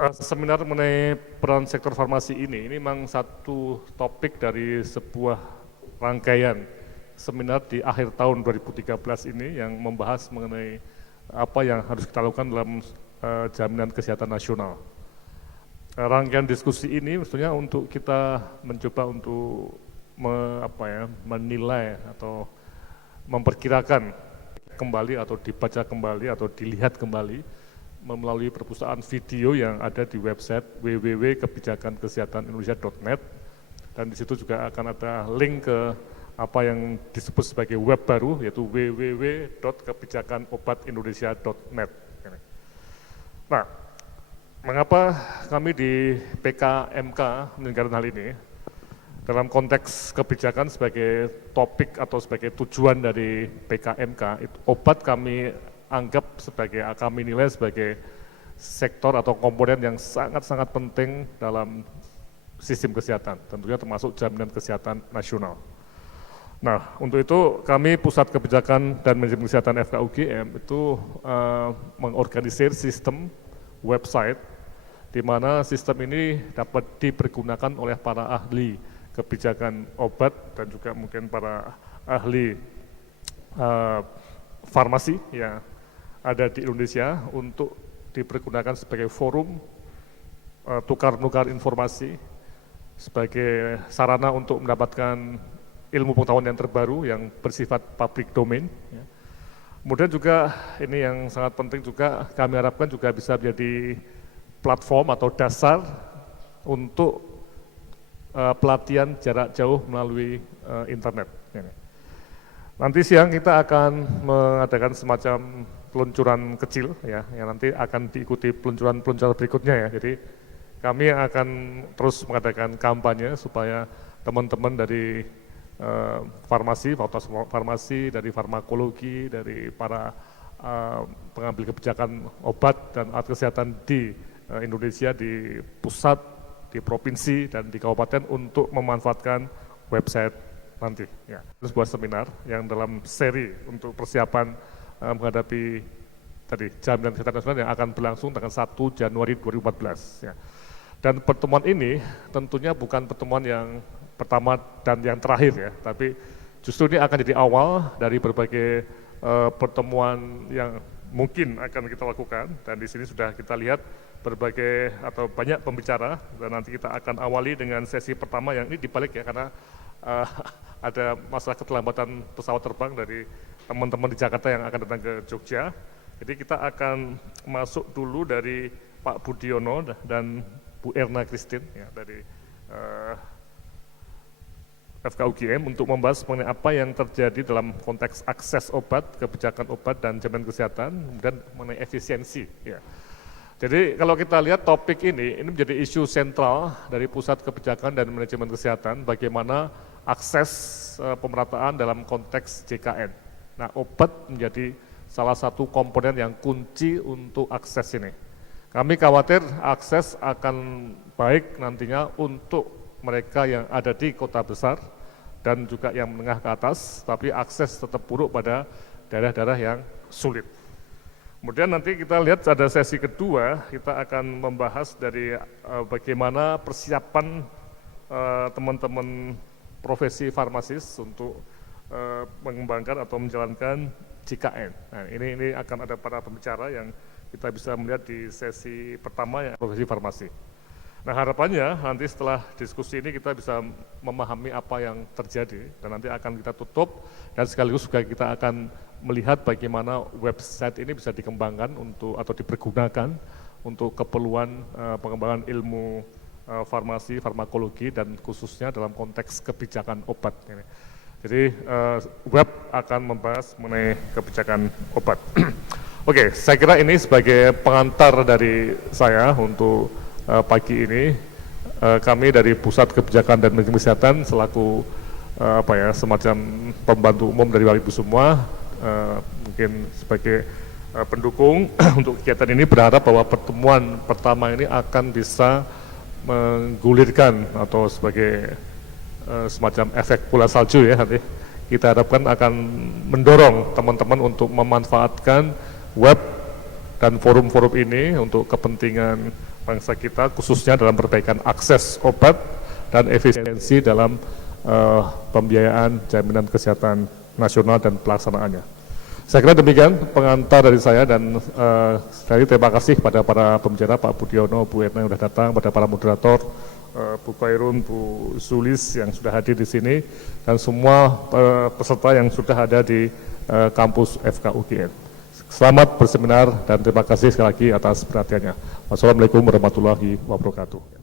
Seminar mengenai peran sektor farmasi ini memang satu topik dari sebuah rangkaian seminar di akhir tahun 2013 ini yang membahas mengenai apa yang harus kita lakukan dalam jaminan kesehatan nasional. Rangkaian diskusi ini maksudnya untuk kita mencoba untuk menilai atau memperkirakan kembali atau dibaca kembali atau dilihat kembali melalui perpustakaan video yang ada di website www.kebijakankesehatanIndonesia.net, dan di situ juga akan ada link ke apa yang disebut sebagai web baru, yaitu www.kebijakanobatindonesia.net. Nah, mengapa kami di PKMK meninggalkan hal ini? Dalam konteks kebijakan sebagai topik atau sebagai tujuan dari PKMK, obat kami anggap sebagai, kami nilai sebagai sektor atau komponen yang sangat-sangat penting dalam sistem kesehatan, tentunya termasuk jaminan kesehatan nasional. Nah, untuk itu kami Pusat Kebijakan dan Manajemen Kesehatan FKUGM itu mengorganisir sistem website di mana sistem ini dapat dipergunakan oleh para ahli kebijakan obat dan juga mungkin para ahli farmasi yang ada di Indonesia untuk dipergunakan sebagai forum tukar-nukar informasi, sebagai sarana untuk mendapatkan ilmu pengetahuan yang terbaru yang bersifat public domain. Kemudian juga ini yang sangat penting juga kami harapkan juga bisa menjadi platform atau dasar untuk pelatihan jarak jauh melalui internet. Nanti siang kita akan mengadakan semacam peluncuran kecil ya, yang nanti akan diikuti peluncuran-peluncuran berikutnya ya. Jadi kami akan terus mengadakan kampanye supaya teman-teman dari farmasi, fakultas farmasi, dari farmakologi, dari para pengambil kebijakan obat dan alat kesehatan di Indonesia, di pusat, di provinsi, dan di kabupaten untuk memanfaatkan website nanti. Ya. Sebuah seminar yang dalam seri untuk persiapan menghadapi tadi jaminan kesehatan nasional yang akan berlangsung tanggal 1 Januari 2014. Ya. Dan pertemuan ini tentunya bukan pertemuan yang pertama dan yang terakhir ya, tapi justru ini akan jadi awal dari berbagai pertemuan yang mungkin akan kita lakukan, dan di sini sudah kita lihat berbagai atau banyak pembicara, dan nanti kita akan awali dengan sesi pertama yang ini dibalik ya, karena ada masalah keterlambatan pesawat terbang dari teman-teman di Jakarta yang akan datang ke Jogja. Jadi kita akan masuk dulu dari Pak Budiono dan Bu Erna Christine ya, dari FKUGM untuk membahas mengenai apa yang terjadi dalam konteks akses obat, kebijakan obat dan jaminan kesehatan, dan mengenai efisiensi. Ya. Jadi kalau kita lihat topik ini menjadi isu sentral dari Pusat Kebijakan dan Manajemen Kesehatan, bagaimana akses pemerataan dalam konteks JKN. Nah, obat menjadi salah satu komponen yang kunci untuk akses ini. Kami khawatir akses akan baik nantinya untuk mereka yang ada di kota besar dan juga yang menengah ke atas, tapi akses tetap buruk pada daerah-daerah yang sulit. Kemudian nanti kita lihat ada sesi kedua, kita akan membahas dari bagaimana persiapan teman-teman profesi farmasis untuk mengembangkan atau menjalankan JKN. Nah, ini akan ada para pembicara yang kita bisa melihat di sesi pertama yang profesi farmasi. Nah, harapannya nanti setelah diskusi ini kita bisa memahami apa yang terjadi, dan nanti akan kita tutup, dan sekaligus juga kita akan melihat bagaimana website ini bisa dikembangkan untuk atau dipergunakan untuk keperluan pengembangan ilmu farmasi, farmakologi, dan khususnya dalam konteks kebijakan obat. Jadi web akan membahas mengenai kebijakan obat. Oke, saya kira ini sebagai pengantar dari saya untuk pagi ini. Kami dari Pusat Kebijakan dan Manajemen Kesehatan selaku semacam pembantu umum dari Bapak Ibu semua, mungkin sebagai pendukung untuk kegiatan ini, berharap bahwa pertemuan pertama ini akan bisa menggulirkan atau sebagai semacam efek bola salju ya, nanti kita harapkan akan mendorong teman-teman untuk memanfaatkan web dan forum-forum ini untuk kepentingan bangsa kita, khususnya dalam perbaikan akses obat dan efisiensi dalam pembiayaan jaminan kesehatan nasional dan pelaksanaannya. Saya kira demikian pengantar dari saya, dan sekali terima kasih pada para pembicara, Pak Budiono, Bu Erna yang sudah datang, pada para moderator, Bu Khairun, Bu Sulis yang sudah hadir di sini, dan semua peserta yang sudah ada di kampus FKUGM. Selamat berseminar dan terima kasih sekali lagi atas perhatiannya. Wassalamualaikum warahmatullahi wabarakatuh.